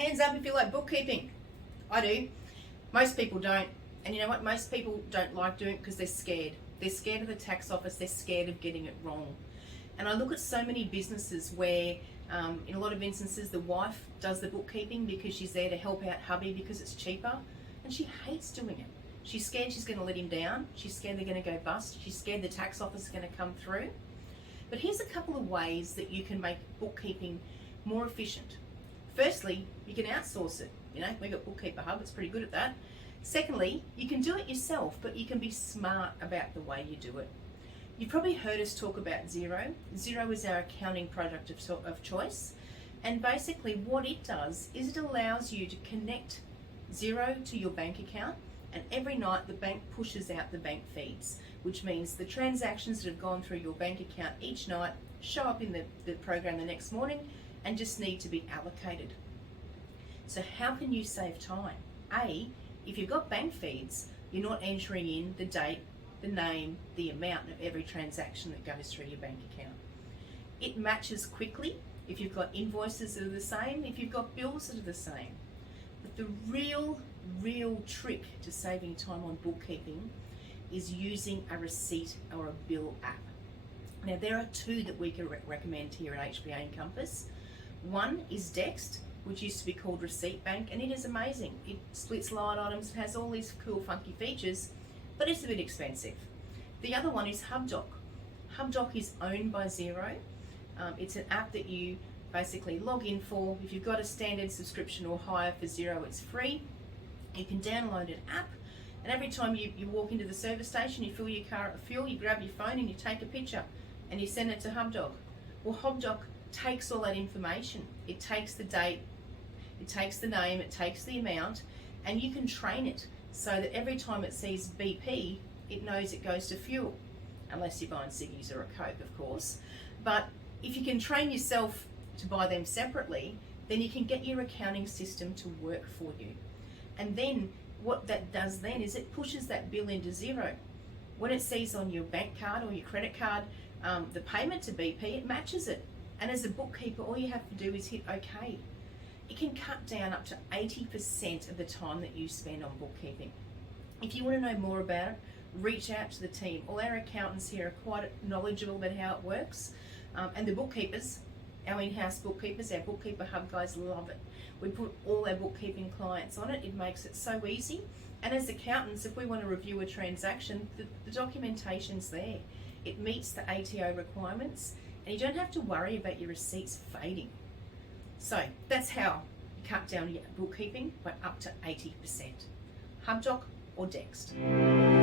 Hands up if you like bookkeeping. I do. Most people don't. And you know what? Most people don't like doing it because they're scared. They're scared of the tax office. They're scared of getting it wrong. And I look at so many businesses where, in a lot of instances, the wife does the bookkeeping because she's there to help out hubby because it's cheaper. And she hates doing it. She's scared she's going to let him down. She's scared they're going to go bust. She's scared the tax office is going to come through. But here's a couple of ways that you can make bookkeeping more efficient. Firstly, you can outsource it. You know, we've got Bookkeeper Hub, it's pretty good at that. Secondly, you can do it yourself, but you can be smart about the way you do it. You've probably heard us talk about Xero. Xero is our accounting product of choice. And basically what it does is it allows you to connect Xero to your bank account, and every night the bank pushes out the bank feeds, which means the transactions that have gone through your bank account each night show up in the program the next morning and just need to be allocated. So how can you save time? A, if you've got bank feeds, you're not entering in the date, the name, the amount of every transaction that goes through your bank account. It matches quickly if you've got invoices that are the same, if you've got bills that are the same. But the real trick to saving time on bookkeeping is using a receipt or a bill app. Now there are two that we can recommend here at HBA and Compass. One is Dext, which used to be called Receipt Bank, and it is amazing. It splits line items, it has all these cool funky features, but it's a bit expensive. The other one is HubDoc. HubDoc is owned by Xero. It's an app that you basically log in for. If you've got a standard subscription or hire for Xero, it's free. You can download an app, and every time you walk into the service station, you fill your car up with fuel, you grab your phone and you take a picture and you send it to HubDoc. Well, HubDoc takes all that information. It takes the date, it takes the name, it takes the amount, and you can train it so that every time it sees BP, it knows it goes to fuel, unless you're buying ciggies or a Coke, of course. But if you can train yourself to buy them separately, then you can get your accounting system to work for you. And then what that does then is it pushes that bill into Xero. When it sees on your bank card or your credit card the payment to BP, it matches it. And as a bookkeeper, all you have to do is hit OK. It can cut down up to 80% of the time that you spend on bookkeeping. If you want to know more about it, reach out to the team. All our accountants here are quite knowledgeable about how it works. And the bookkeepers, our in-house bookkeepers, our Bookkeeper Hub guys love it. We put all our bookkeeping clients on it. It makes it so easy. And as accountants, if we want to review a transaction, the documentation's there. It meets the ATO requirements, and you don't have to worry about your receipts fading. So that's how you cut down your bookkeeping by up to 80%. HubDoc or Dext.